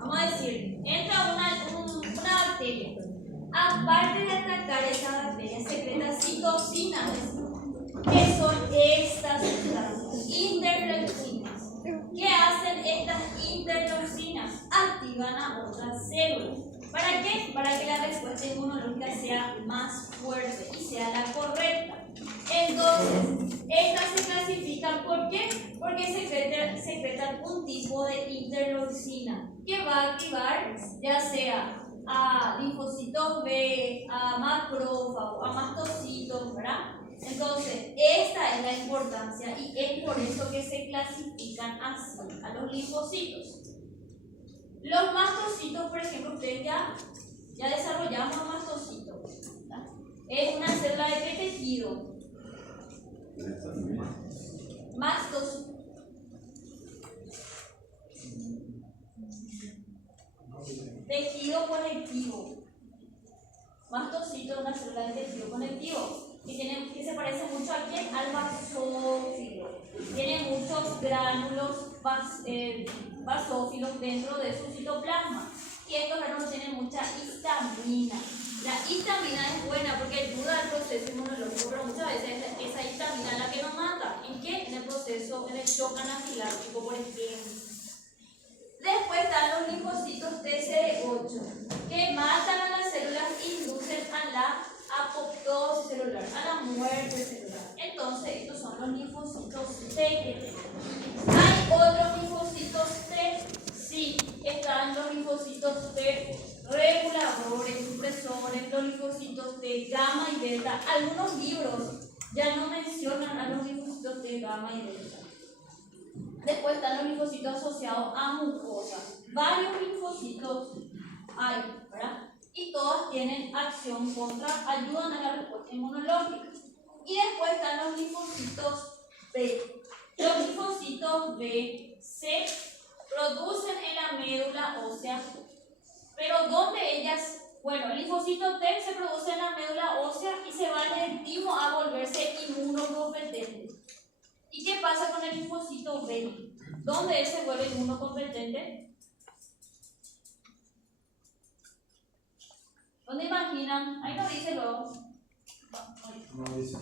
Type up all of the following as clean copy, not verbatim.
Vamos a decir, entra una bacteria. Aparte de atacar esa bacteria, secreta citocinas, que son estas sustancias, interleucinas. ¿Qué hacen estas interleucinas? Activan a otras células. ¿Para qué? Para que la respuesta inmunológica sea más fuerte y sea la correcta. Entonces, estas se clasifican ¿por qué? Porque secretan un tipo de interleucina que va a activar ya sea a linfocitos B, a macrófagos, a mastocitos, ¿verdad? Entonces, esta es la importancia y es por eso que se clasifican así a los linfocitos. Los mastocitos, por ejemplo, ustedes ya desarrollamos un mastocito. ¿Verdad? Es una célula de qué tejido. Mastocito. Tejido conectivo. Mastocito es una célula de tejido conectivo que se parece mucho a quién? Al basófilo. Tiene muchos gránulos basófilos dentro de su citoplasma. Y estos gránulos tienen mucha histamina. La histamina es buena porque ayuda al proceso inmunológico, pero muchas veces esa histamina es la que nos mata. ¿En qué? En el proceso, en el shock anafiláctico, por ejemplo. Después están los linfocitos TCD8, que matan a las células e inducen a la apoptosis celular, a la muerte celular. Entonces, estos son los linfocitos T que tenemos. ¿Hay otros linfocitos T? Sí, están los linfocitos T reguladores, supresores, los linfocitos T gamma y delta. Algunos libros ya no mencionan a los linfocitos T gamma y delta. Después están los linfocitos asociados a mucosas. Varios linfocitos hay, ¿verdad? Y todos tienen acción ayudan a la respuesta inmunológica. Y después están los linfocitos B. Los linfocitos B se producen en la médula ósea, pero ¿dónde ellas? Bueno, el linfocito T se produce en la médula ósea y se va directivo a volverse inmunocompetente. ¿Y qué pasa con el linfocito B? ¿Dónde él se vuelve inmunocompetente? ¿Dónde imaginan? Ahí no dice luego. No dice.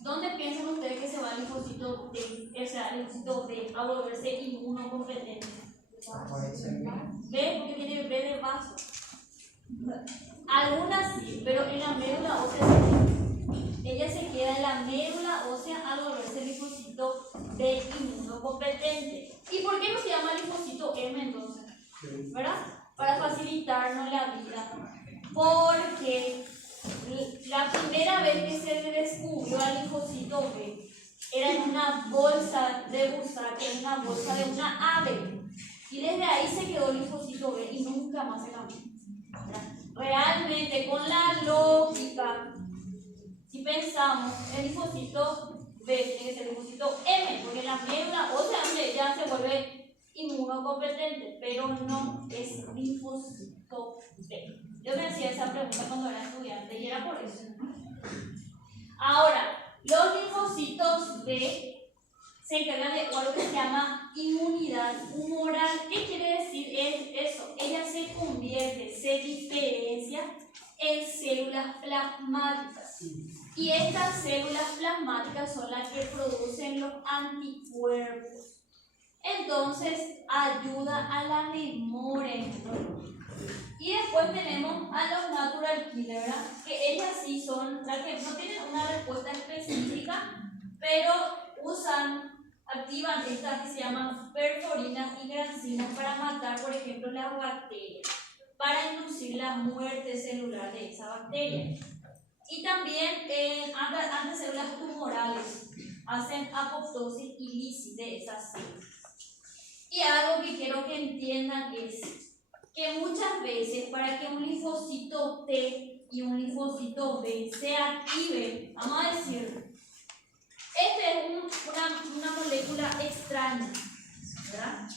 ¿Dónde piensan ustedes que se va el linfocito B? O sea, el linfocito B a volverse inmunocompetente. ¿B? Porque tiene B de vaso. Algunas sí, pero en la médula ósea ella se queda en la médula ósea al volverse linfocito B inmunocompetente. ¿Y por qué no se llama linfocito M entonces? ¿Verdad? Para facilitarnos la vida. Porque la primera vez que se descubrió al linfocito B era en una bolsa de Bursac, en una bolsa de una ave. Y desde ahí se quedó el linfocito B y nunca más se cambió. Realmente, con la lógica, si pensamos, el linfocito B tiene que ser el linfocito M, porque la médula ósea ya se vuelve inmunocompetente, pero no es linfocito B. Yo me hacía esa pregunta cuando era estudiante y era por eso. Ahora, los linfocitos B se encargan de algo que se llama inmunidad humoral. ¿Qué quiere decir eso? Ella se convierte, se diferencia en células plasmáticas. Y estas células plasmáticas son las que producen los anticuerpos. Entonces, ayuda a la memoria. Y después tenemos a los natural killers, ¿verdad? Que ellas sí son las que no tienen una respuesta específica, pero activan estas que se llaman perforinas y grancinas para matar, por ejemplo, las bacterias, para inducir la muerte celular de esa bacteria. Y también anticélulas tumorales hacen apoptosis ilícita de esas células. Y algo que quiero que entiendan es que muchas veces para que un linfocito T y un linfocito B se activen, vamos a decir, esta es una molécula extraña, ¿verdad?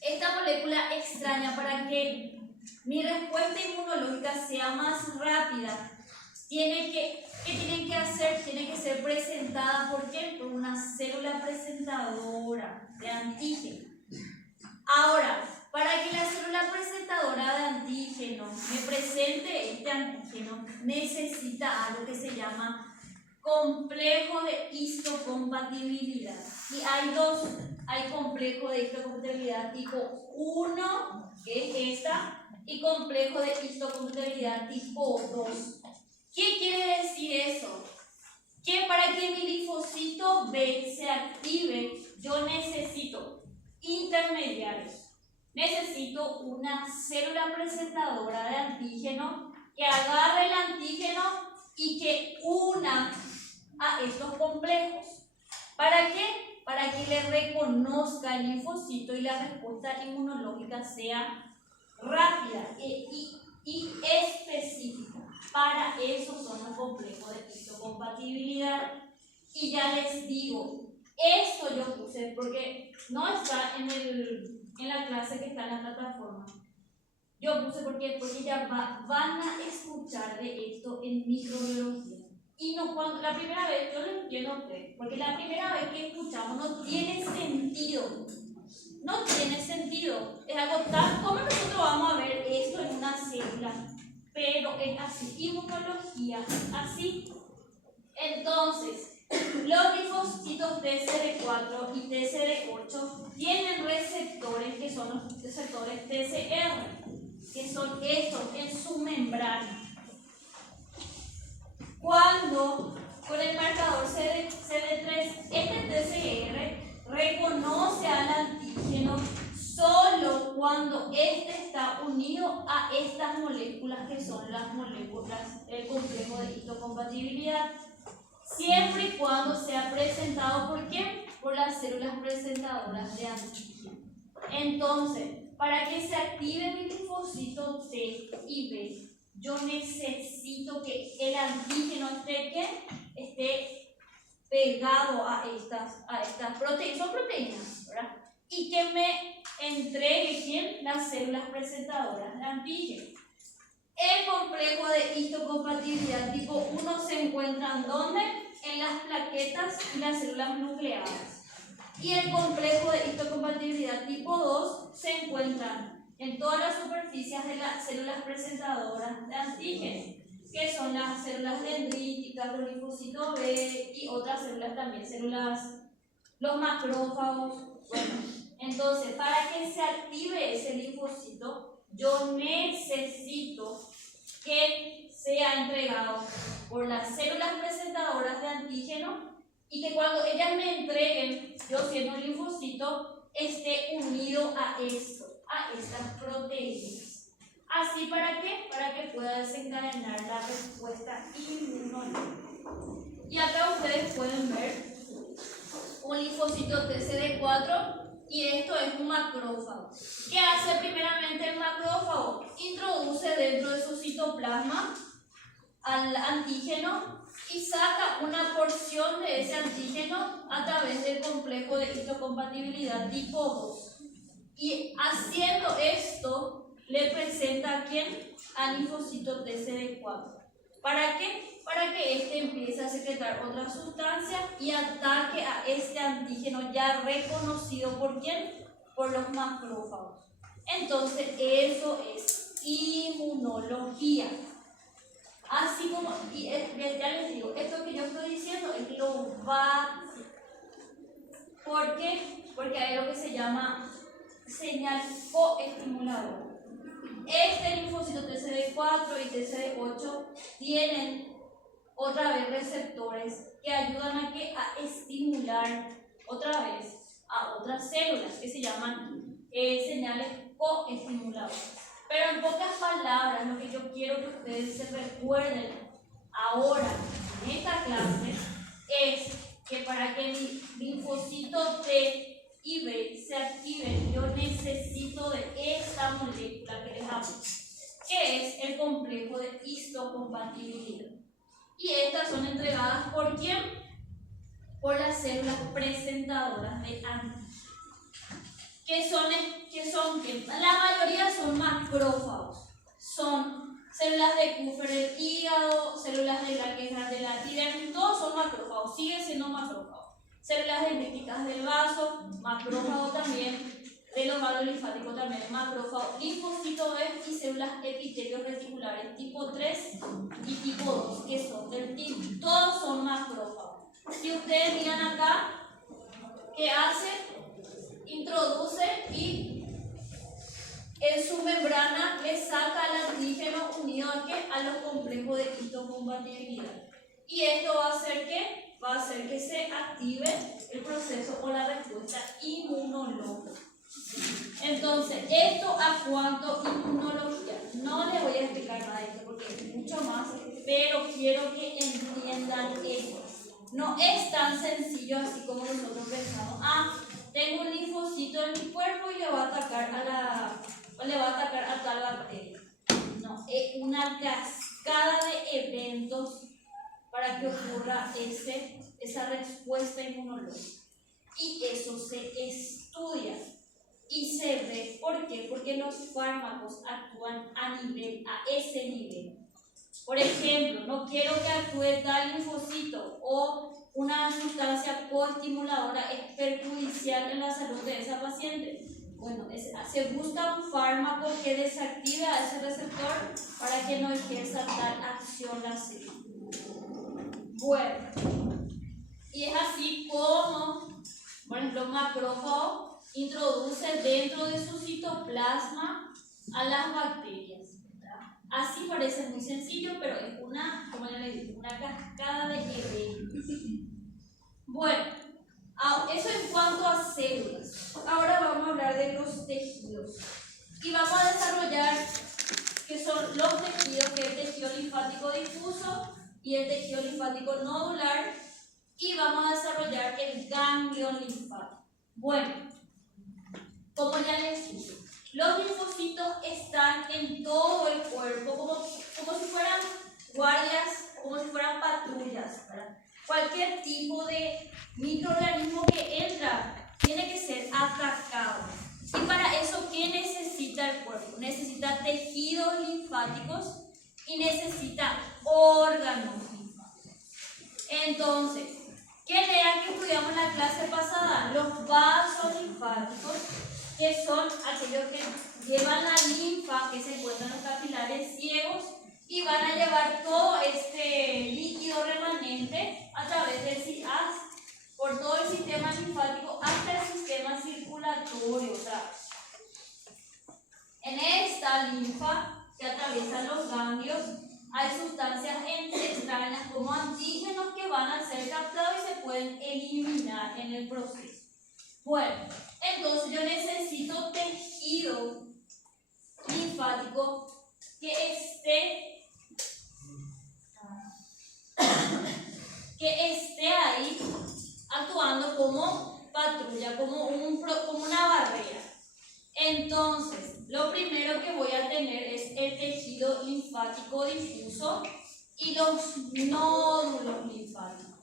Esta molécula extraña, para que mi respuesta inmunológica sea más rápida, ¿qué tienen que hacer? Tiene que ser presentada, ¿por qué? Por una célula presentadora de antígeno. Ahora, para que la célula presentadora de antígeno me presente este antígeno, necesita algo que se llama complejo de histocompatibilidad. Y hay complejo de histocompatibilidad tipo 1, que es esta, y complejo de histocompatibilidad tipo 2. ¿Qué quiere decir eso? Que para que mi linfocito B se active, yo necesito intermediarios. Necesito una célula presentadora de antígeno que agarre el antígeno y que una a estos complejos. ¿Para qué? Para que le reconozca el linfocito y la respuesta inmunológica sea rápida y específica. Para eso son los complejos de histocompatibilidad. Y ya les digo, esto yo puse porque no está en la clase que está en la plataforma. Yo puse porque ya van a escuchar de esto en microbiología. Y no, cuando la primera vez, yo lo entiendo a ustedes, porque la primera vez que escuchamos no tiene sentido. No tiene sentido. Es algo tan. ¿Cómo nosotros vamos a ver esto en una célula? Pero es así. Inmunología, así. Entonces, los linfocitos TCD4 y TCD8 tienen receptores que son los receptores TCR, que son estos en su membrana. Cuando con el marcador CD3, este TCR reconoce al antígeno solo cuando este está unido a estas moléculas que son las moléculas del complejo de histocompatibilidad. Siempre y cuando sea presentado, ¿por quién? Por las células presentadoras de antígeno. Entonces, para que se active mi linfocito T y B, yo necesito que el antígeno esté pegado a estas proteínas, son proteínas, ¿verdad? Y que me entregue ¿quién? Las células presentadoras de antígeno. El complejo de histocompatibilidad tipo 1 se encuentra ¿dónde? En las plaquetas y las células nucleadas. Y el complejo de histocompatibilidad tipo 2 se encuentra en todas las superficies de las células presentadoras de antígeno, que son las células dendríticas, los linfocitos B y otras células también, los macrófagos. Bueno, entonces, para que se active ese linfocito, yo necesito que sea entregado por las células presentadoras de antígeno y que cuando ellas me entreguen, yo siendo un linfocito, esté unido a estas proteínas. ¿Así para qué? Para que pueda desencadenar la respuesta inmunológica. Y acá ustedes pueden ver un linfocito TCD4 y esto es un macrófago. ¿Qué hace primeramente el macrófago? Introduce dentro de su citoplasma al antígeno y saca una porción de ese antígeno a través del complejo de histocompatibilidad tipo 2. Y haciendo esto, le presenta a quién? Al linfocito TCD4. ¿Para qué? Para que éste empiece a secretar otra sustancia y ataque a este antígeno ya reconocido por quién? Por los macrófagos. Entonces, eso es inmunología. Así como, y ya les digo, esto que yo estoy diciendo es lo básico. ¿Por qué? Porque hay lo que se llama señal coestimuladora. Este linfocito TCD4 y TCD8 tienen otra vez receptores que ayudan a estimular otra vez a otras células que se llaman señales coestimuladoras. Pero en pocas palabras, lo que yo quiero que ustedes se recuerden ahora en esta clase es que para que mi linfocito T y B se activen, yo necesito de esta molécula que les hablo, que es el complejo de histocompatibilidad. Y estas son entregadas ¿por quién? Por las células presentadoras de antígeno. ¿Qué son? La mayoría son macrófagos. Son células de Kupffer del hígado, células de la queja de la tiroides, todos son macrófagos, siguen siendo macrófagos. Células dendríticas del vaso, macrófago también. de los ganglios linfáticos también, macrófagos, linfocitos B y células epitelios reticulares tipo 3 y tipo 2, que son del tipo, todos son macrófagos. Si ustedes miran acá, ¿qué hace? Introduce y en su membrana le saca el antígeno unido a los complejos de histocompatibilidad. Y esto va a hacer que se active el proceso o la respuesta inmunológica. Entonces, esto a cuanto inmunología. No les voy a explicar nada de esto porque es mucho más, pero quiero que entiendan esto. No es tan sencillo así como nosotros pensamos. Tengo un linfocito en mi cuerpo y le va a atacar a tal bacteria. No, es una cascada de eventos para que ocurra esa respuesta inmunológica. Y eso se estudia y se ve. ¿Por qué? Porque los fármacos actúan a ese nivel. Por ejemplo, no quiero que actúe tal linfocito o una sustancia coestimuladora es perjudicial en la salud de esa paciente. Bueno, se busca un fármaco que desactive a ese receptor para que no ejerza tal acción la célula. Bueno, y es así como, por ejemplo, macrófago introduce dentro de su citoplasma a las bacterias. Así parece muy sencillo, pero es como ya les dije, una cascada de eventos. Bueno, eso en cuanto a células. Ahora vamos a hablar de los tejidos. Y vamos a desarrollar qué son los tejidos, que es el tejido linfático difuso y el tejido linfático nodular. Y vamos a desarrollar el ganglio linfático. Bueno, como ya les dije, los linfocitos están en todo el cuerpo, como si fueran guardias, como si fueran patrullas, ¿verdad? Cualquier tipo de microorganismo que entra tiene que ser atacado. Y para eso, ¿qué necesita el cuerpo? Necesita tejidos linfáticos y necesita órganos linfáticos. Entonces, ¿qué era que estudiamos en la clase pasada? Los vasos linfáticos, que son aquellos que llevan la linfa que se encuentra en los capilares ciegos y van a llevar todo este líquido remanente a través del por todo el sistema linfático hasta el sistema circulatorio. En esta linfa que atraviesan los ganglios hay sustancias extrañas como antígenos que van a ser captados y se pueden eliminar en el proceso. Bueno, entonces yo necesito tejido linfático que esté ahí actuando como patrulla, como una barrera. Entonces, lo primero que voy a tener es el tejido linfático difuso y los nódulos linfáticos,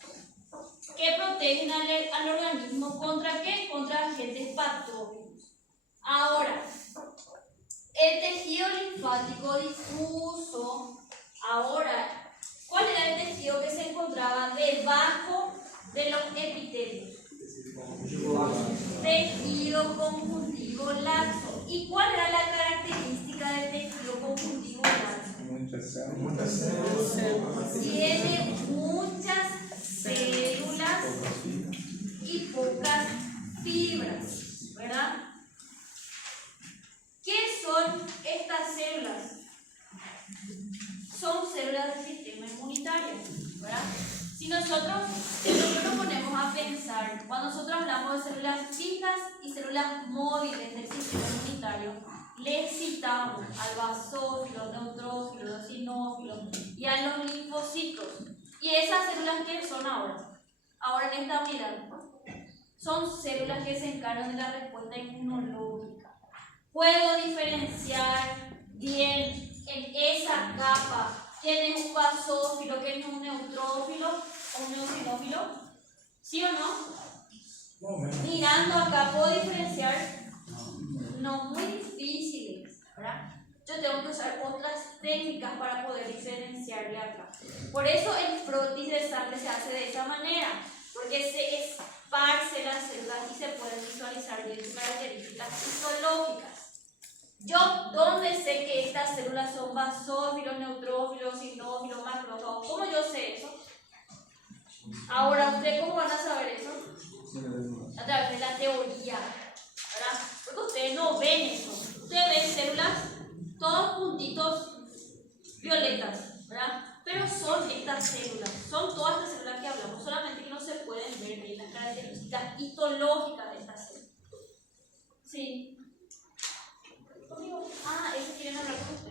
que protegen al organismo ¿contra qué? Contra agentes patógenos. Ahora, el tejido linfático difuso, ¿cuál era el tejido que se encontraba debajo de los epitelios? Tejido conjuntivo laxo. ¿Y cuál era la característica del tejido conjuntivo laxo? Tiene muchas células y pocas fibras, ¿verdad? ¿Qué son estas células? Son células del sistema inmunitario, ¿verdad? Si nosotros nos ponemos a pensar, cuando nosotros hablamos de células fijas y células móviles del sistema inmunitario, le citamos al basófilo, neutrófilo, eosinófilo y a los linfocitos. ¿Y esas células qué son ahora? Ahora en esta unidad son células que se encargan de la respuesta inmunológica. Puedo diferenciar bien en esa capa quién es un basófilo, quién es un neutrófilo o un eosinófilo. ¿Sí o no? Mirando acá puedo diferenciar. No, muy difícil, ¿verdad? Yo tengo que usar otras técnicas para poder diferenciarle acá. Por eso el frotis de sangre se hace de esa manera, porque se esparce las células y se pueden visualizar bien sus características histológicas. Yo, ¿dónde sé que estas células son basófilos, neutrófilos, sinófilos, macrófagos? ¿Cómo yo sé eso? Ahora, ¿ustedes cómo van a saber eso? A través de la teoría, ¿verdad? Porque ustedes no ven eso. Ustedes ven células, todos puntitos violetas, ¿verdad? Pero son estas células, son todas estas células que hablamos, solamente que no se pueden ver en las características histológicas de estas células. ¿Sí? ¿Conmigo? Ah, eso quieren hablar con ustedes.